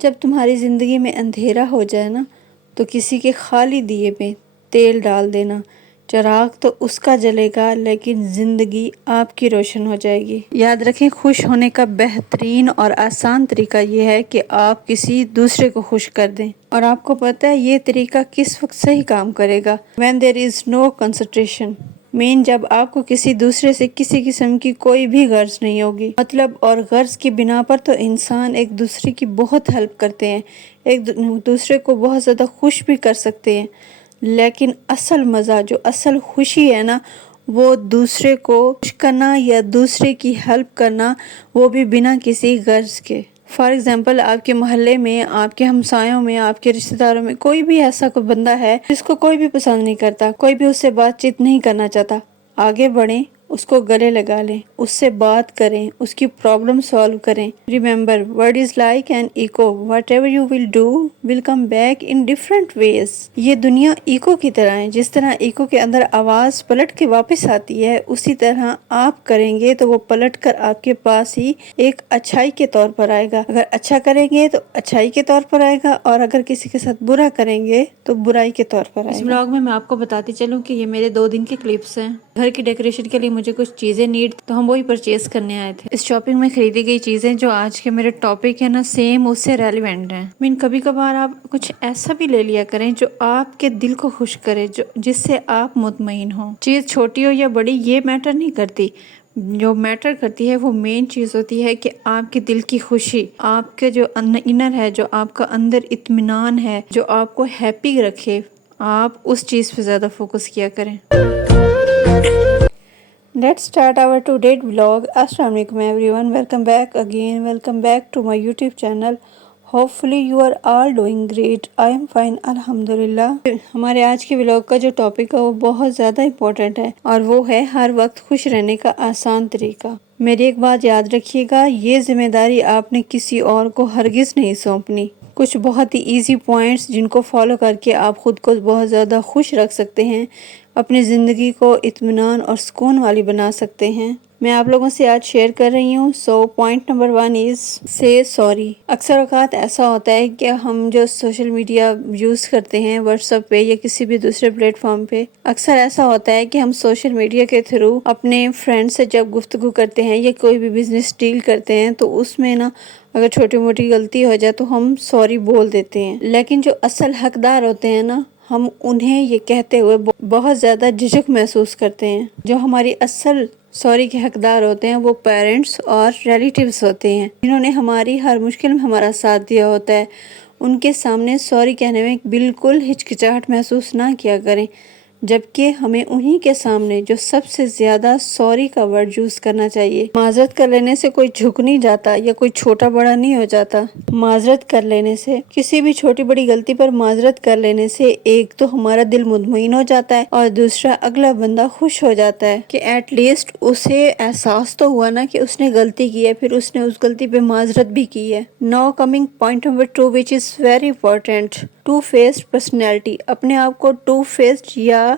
جب تمہاری زندگی میں اندھیرا ہو جائے نا تو کسی کے خالی دیے میں تیل ڈال دینا، چراغ تو اس کا جلے گا لیکن زندگی آپ کی روشن ہو جائے گی۔ یاد رکھیں، خوش ہونے کا بہترین اور آسان طریقہ یہ ہے کہ آپ کسی دوسرے کو خوش کر دیں، اور آپ کو پتہ ہے یہ طریقہ کس وقت صحیح کام کرے گا؟ when there is no concentration، جب آپ کو کسی دوسرے سے کسی قسم کی کوئی بھی غرض نہیں ہوگی۔ مطلب اور غرض کی بنا پر تو انسان ایک دوسرے کی بہت ہیلپ کرتے ہیں، ایک دوسرے کو بہت زیادہ خوش بھی کر سکتے ہیں، لیکن اصل مزہ، جو اصل خوشی ہے نا، وہ دوسرے کو خوش کرنا یا دوسرے کی ہیلپ کرنا، وہ بھی بنا کسی غرض کے۔ فار ایگزامپل، آپ کے محلے میں، آپ کے ہمسایوں میں، آپ کے رشتہ داروں میں کوئی بھی ایسا کوئی بندہ ہے جس کو کوئی بھی پسند نہیں کرتا، کوئی بھی اس سے بات چیت نہیں کرنا چاہتا، آگے بڑھیں، اس کو گلے لگا لیں، اس سے بات کریں، اس کی پرابلم سالو کریں۔ Remember, word is like an echo, whatever you will do will come back in different ways. یہ دنیا ایکو کی طرح ہے، جس طرح ایکو کے اندر آواز پلٹ کے واپس آتی ہے، اسی طرح آپ کریں گے تو وہ پلٹ کر آپ کے پاس ہی ایک اچھائی کے طور پر آئے گا۔ اگر اچھا کریں گے تو اچھائی کے طور پر آئے گا، اور اگر کسی کے ساتھ برا کریں گے تو برائی کے طور پر آئے گا۔ اس بلاگ میں آپ کو بتاتی چلوں کہ یہ میرے 2 دن کے کلپس ہیں۔ گھر کی ڈیکوریشن کے لیے مجھے کچھ چیزیں نیڈ، تو ہم وہی پرچیز کرنے آئے تھے۔ اس شاپنگ میں خریدی گئی چیزیں جو آج کے میرے ٹاپک ہے نا، سیم اس سے ریلیونٹ ہیں۔ کبھی کبھار آپ کچھ ایسا بھی لے لیا کریں جو آپ کے دل کو خوش کرے، جس سے آپ مطمئن ہوں۔ چیز چھوٹی ہو یا بڑی یہ میٹر نہیں کرتی، جو میٹر کرتی ہے وہ مین چیز ہوتی ہے کہ آپ کے دل کی خوشی، آپ کے جو انر ہے، جو آپ کا اندر اطمینان ہے، جو آپ کو ہیپی رکھے، آپ اس چیز پہ زیادہ فوکس کیا کریں۔ Let's start our today's vlog. Assalamu alaikum everyone. Welcome back again. Welcome back to my YouTube channel. Hopefully you are all doing great. I am fine, الحمدللہ۔ ہمارے آج کے ولاگ کا جو ٹاپک ہے وہ بہت زیادہ امپورٹنٹ ہے، اور وہ ہے ہر وقت خوش رہنے کا آسان طریقہ۔ میری ایک بات یاد رکھیے گا، یہ ذمہ داری آپ نے کسی اور کو ہرگز نہیں سونپنی۔ کچھ بہت ہی ایزی پوائنٹس جن کو فالو کر کے آپ خود کو بہت زیادہ خوش رکھ سکتے ہیں، اپنی زندگی کو اطمینان اور سکون والی بنا سکتے ہیں، میں آپ لوگوں سے آج شیئر کر رہی ہوں۔ سو پوائنٹ نمبر 1 از سے سوری۔ اکثر اوقات ایسا ہوتا ہے کہ ہم جو سوشل میڈیا یوز کرتے ہیں، واٹس ایپ پہ یا کسی بھی دوسرے پلیٹ فارم پہ، اکثر ایسا ہوتا ہے کہ ہم سوشل میڈیا کے تھرو اپنے فرینڈ سے جب گفتگو کرتے ہیں یا کوئی بھی بزنس ڈیل کرتے ہیں تو اس میں نا اگر چھوٹی موٹی غلطی ہو جائے تو ہم سوری بول دیتے ہیں، لیکن جو اصل حقدار ہوتے ہیں نا، ہم انہیں یہ کہتے ہوئے بہت زیادہ جھجک محسوس کرتے ہیں۔ جو ہماری اصل سوری کے حقدار ہوتے ہیں وہ پیرنٹس اور ریلیٹیوز ہوتے ہیں، جنہوں نے ہماری ہر مشکل میں ہمارا ساتھ دیا ہوتا ہے۔ ان کے سامنے سوری کہنے میں بالکل ہچکچاہٹ محسوس نہ کیا کریں، جبکہ ہمیں انہی کے سامنے جو سب سے زیادہ سوری کا ورڈ یوز کرنا چاہیے۔ معذرت کر لینے سے کوئی جھک نہیں جاتا یا کوئی چھوٹا بڑا نہیں ہو جاتا۔ معذرت کر لینے سے، کسی بھی چھوٹی بڑی غلطی پر معذرت کر لینے سے، ایک تو ہمارا دل مطمئن ہو جاتا ہے، اور دوسرا اگلا بندہ خوش ہو جاتا ہے کہ ایٹ لیسٹ اسے احساس تو ہوا نا کہ اس نے غلطی کی ہے، پھر اس نے اس غلطی پہ معذرت بھی کی ہے۔ Now coming point number 2 which is very important. Two faced personality. اپنے آپ کو ٹو فیسڈ یا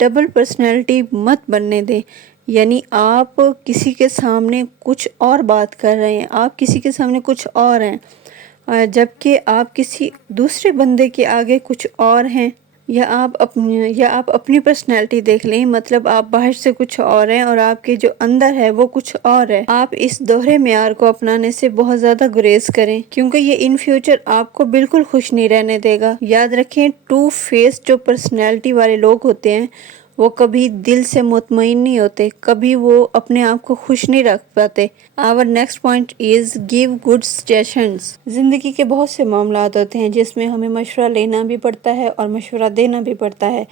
ڈبل پرسنالٹی مت بننے دیں، یعنی آپ کسی کے سامنے کچھ اور بات کر رہے ہیں، آپ کسی کے سامنے کچھ اور ہیں، جبکہ آپ کسی دوسرے بندے کے آگے کچھ اور ہیں، یا آپ اپنی پرسنالٹی دیکھ لیں، مطلب آپ باہر سے کچھ اور ہیں اور آپ کے جو اندر ہے وہ کچھ اور ہے۔ آپ اس دوہرے معیار کو اپنانے سے بہت زیادہ گریز کریں، کیونکہ یہ ان فیوچر آپ کو بالکل خوش نہیں رہنے دے گا۔ یاد رکھیں، ٹو فیس جو پرسنالٹی والے لوگ ہوتے ہیں وہ کبھی دل سے مطمئن نہیں ہوتے، کبھی وہ اپنے آپ کو خوش نہیں رکھ پاتے۔ Our next point is give good suggestions. زندگی کے بہت سے معاملات ہوتے ہیں جس میں ہمیں مشورہ لینا بھی پڑتا ہے اور مشورہ دینا بھی پڑتا ہے،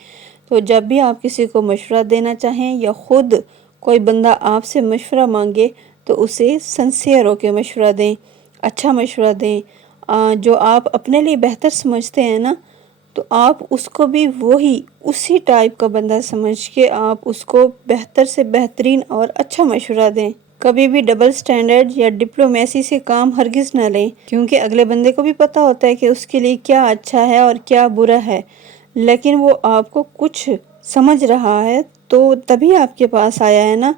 تو جب بھی آپ کسی کو مشورہ دینا چاہیں یا خود کوئی بندہ آپ سے مشورہ مانگے تو اسے سنسیئر ہو کے مشورہ دیں، اچھا مشورہ دیں، جو آپ اپنے لیے بہتر سمجھتے ہیں نا، تو آپ اس کو بھی اسی ٹائپ کا بندہ سمجھ کے آپ اس کو بہتر سے بہترین اور اچھا مشورہ دیں۔ کبھی بھی ڈبل سٹینڈرڈ یا ڈپلومیسی سے کام ہرگز نہ لیں، کیونکہ اگلے بندے کو بھی پتہ ہوتا ہے کہ اس کے لیے کیا اچھا ہے اور کیا برا ہے، لیکن وہ آپ کو کچھ سمجھ رہا ہے تو تبھی آپ کے پاس آیا ہے نا،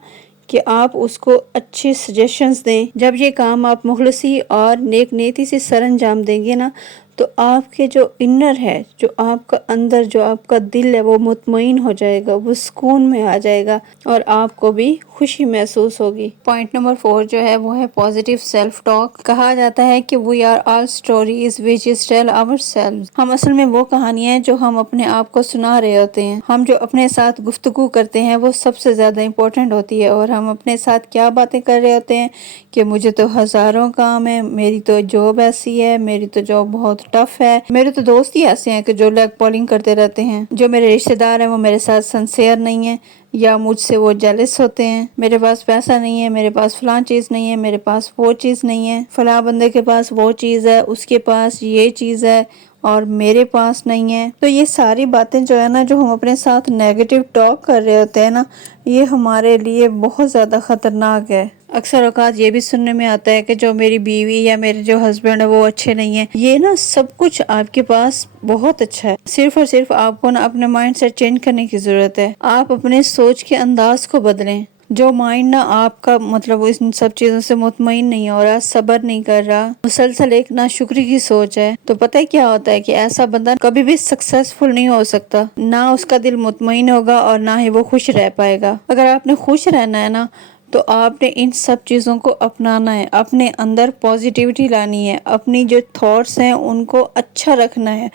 کہ آپ اس کو اچھے سجیشنز دیں۔ جب یہ کام آپ مخلصی اور نیک نیتی سے سر انجام دیں گے نا، تو آپ کے جو انر ہے، جو آپ کا اندر، جو آپ کا دل ہے، وہ مطمئن ہو جائے گا، وہ سکون میں آ جائے گا اور آپ کو بھی خوشی محسوس ہوگی۔ پوائنٹ نمبر 4 جو ہے وہ ہے پازیٹیو سیلف ٹاک۔ کہا جاتا ہے کہ we are all stories which is tell ourselves۔ ہم اصل میں وہ کہانیاں ہیں جو ہم اپنے آپ کو سنا رہے ہوتے ہیں۔ ہم جو اپنے ساتھ گفتگو کرتے ہیں وہ سب سے زیادہ امپورٹنٹ ہوتی ہے، اور ہم اپنے ساتھ کیا باتیں کر رہے ہوتے ہیں کہ مجھے تو ہزاروں کام ہے، میری تو جاب ایسی ہے، میری تو جاب بہت ٹف ہے، میرے تو دوست ہی ایسے ہیں کہ جو لیگ پولنگ کرتے رہتے ہیں، جو میرے رشتہ دار ہیں وہ میرے ساتھ سنسیئر نہیں ہیں، یا مجھ سے وہ جیلس ہوتے ہیں، میرے پاس پیسہ نہیں ہے، میرے پاس فلاں چیز نہیں ہے، میرے پاس وہ چیز نہیں ہے، فلاں بندے کے پاس وہ چیز ہے، اس کے پاس یہ چیز ہے اور میرے پاس نہیں ہے۔ تو یہ ساری باتیں جو ہے نا، جو ہم اپنے ساتھ نیگیٹو ٹاک کر رہے ہوتے ہیں نا، یہ ہمارے لیے بہت زیادہ خطرناک ہے۔ اکثر اوقات یہ بھی سننے میں آتا ہے کہ جو میری بیوی یا میرے جو ہسبینڈ ہے وہ اچھے نہیں ہیں۔ یہ نا سب کچھ آپ کے پاس بہت اچھا ہے، صرف اور صرف آپ کو نا اپنے مائنڈ سیٹ چینج کرنے کی ضرورت ہے۔ آپ اپنے سوچ کے انداز کو بدلیں۔ جو مائنڈ نا آپ کا مطلب ان سب چیزوں سے مطمئن نہیں ہو رہا، صبر نہیں کر رہا، مسلسل ایک ناشکری کی سوچ ہے، تو پتہ ہے کیا ہوتا ہے کہ ایسا بندہ کبھی بھی سکسیسفل نہیں ہو سکتا، نہ اس کا دل مطمئن ہوگا اور نہ ہی وہ خوش رہ پائے گا۔ اگر آپ نے خوش رہنا ہے نا، تو آپ نے ان سب چیزوں کو اپنانا ہے، اپنے اندر پازیٹیوٹی لانی ہے، اپنی جو تھاٹس ہیں ان کو اچھا رکھنا ہے،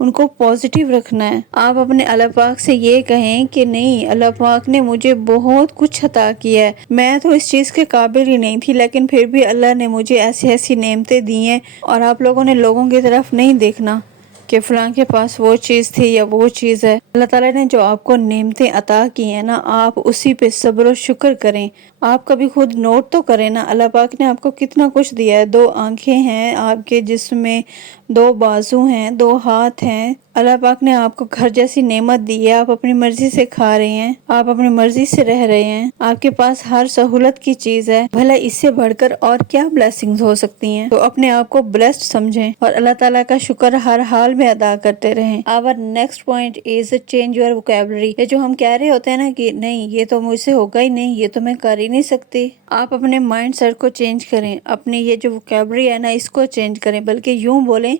ان کو پازیٹیو رکھنا ہے۔ آپ اپنے اللہ پاک سے یہ کہیں کہ نہیں، اللہ پاک نے مجھے بہت کچھ عطا کیا ہے، میں تو اس چیز کے قابل ہی نہیں تھی، لیکن پھر بھی اللہ نے مجھے ایسی ایسی نعمتیں دی ہیں، اور آپ لوگوں نے لوگوں کی طرف نہیں دیکھنا کہ فلاں کے پاس وہ چیز تھی یا وہ چیز ہے۔ اللہ تعالیٰ نے جو آپ کو نعمتیں عطا کی ہیں نا، آپ اسی پہ صبر و شکر کریں۔ آپ کبھی خود نوٹ تو کریں نا، اللہ پاک نے آپ کو کتنا کچھ دیا ہے۔ 2 آنکھیں ہیں آپ کے جسم میں، 2 بازو ہیں، 2 ہاتھ ہیں، اللہ پاک نے آپ کو گھر جیسی نعمت دی ہے، آپ اپنی مرضی سے کھا رہے ہیں، آپ اپنی مرضی سے رہ رہے ہیں، آپ کے پاس ہر سہولت کی چیز ہے، بھلا اس سے بڑھ کر اور کیا بلیسنگز ہو سکتی ہیں؟ تو اپنے آپ کو بلیسڈ سمجھیں اور اللہ تعالیٰ کا شکر ہر حال میں ادا کرتے رہیں۔ Our next point is change your vocabulary۔ یہ جو ہم کہہ رہے ہوتے ہیں نا کہ نہیں یہ تو مجھ سے ہوگا ہی نہیں، یہ تو میں کر ہی نہیں سکتی، آپ اپنے مائنڈ سیٹ کو چینج کریں، اپنی یہ جو vocabulary ہے نا اس کو چینج کریں، بلکہ یوں بولیں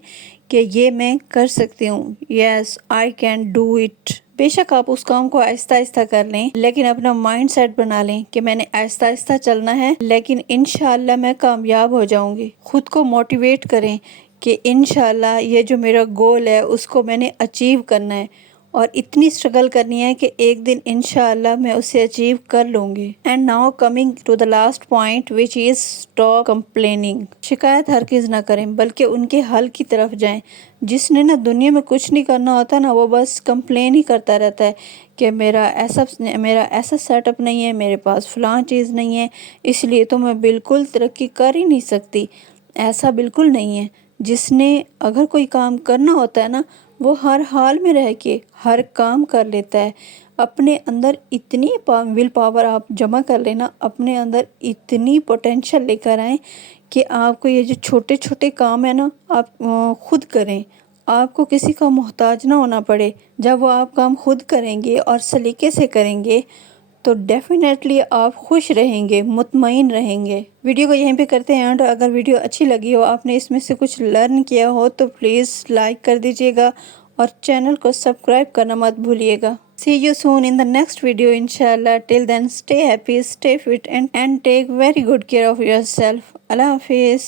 کہ یہ میں کر سکتی ہوں، یس آئی کین ڈو اٹ۔ بے شک آپ اس کام کو آہستہ آہستہ کر لیں، لیکن اپنا مائنڈ سیٹ بنا لیں کہ میں نے آہستہ آہستہ چلنا ہے، لیکن انشاءاللہ میں کامیاب ہو جاؤں گی۔ خود کو موٹیویٹ کریں کہ انشاءاللہ یہ جو میرا گول ہے اس کو میں نے اچیو کرنا ہے، اور اتنی اسٹرگل کرنی ہے کہ ایک دن انشاءاللہ میں اسے اچیو کر لوں گی۔ And now coming to the last point which is stop complaining. شکایت ہرگز نہ کریں، بلکہ ان کے حل کی طرف جائیں۔ جس نے نا دنیا میں کچھ نہیں کرنا ہوتا نا، وہ بس کمپلین ہی کرتا رہتا ہے کہ میرا ایسا سیٹ اپ نہیں ہے، میرے پاس فلاں چیز نہیں ہے، اس لیے تو میں بالکل ترقی کر ہی نہیں سکتی۔ ایسا بالکل نہیں ہے۔ جس نے اگر کوئی کام کرنا ہوتا ہے نا، وہ ہر حال میں رہ کے ہر کام کر لیتا ہے۔ اپنے اندر اتنی ول پاور آپ جمع کر لینا، اپنے اندر اتنی پوٹینشل لے کر آئیں کہ آپ کو یہ جو چھوٹے چھوٹے کام ہیں نا، آپ خود کریں، آپ کو کسی کا محتاج نہ ہونا پڑے۔ جب وہ آپ کام خود کریں گے اور سلیقے سے کریں گے تو ڈیفینیٹلی آپ خوش رہیں گے، مطمئن رہیں گے۔ ویڈیو کو یہیں پہ کرتے ہیں، اور اگر ویڈیو اچھی لگی ہو، آپ نے اس میں سے کچھ لرن کیا ہو تو پلیز لائک کر دیجیے گا اور چینل کو سبسکرائب کرنا مت بھولیے گا۔ See you soon in the next video inshallah. Till then stay happy, stay fit and take very good care of yourself. اللہ حافظ۔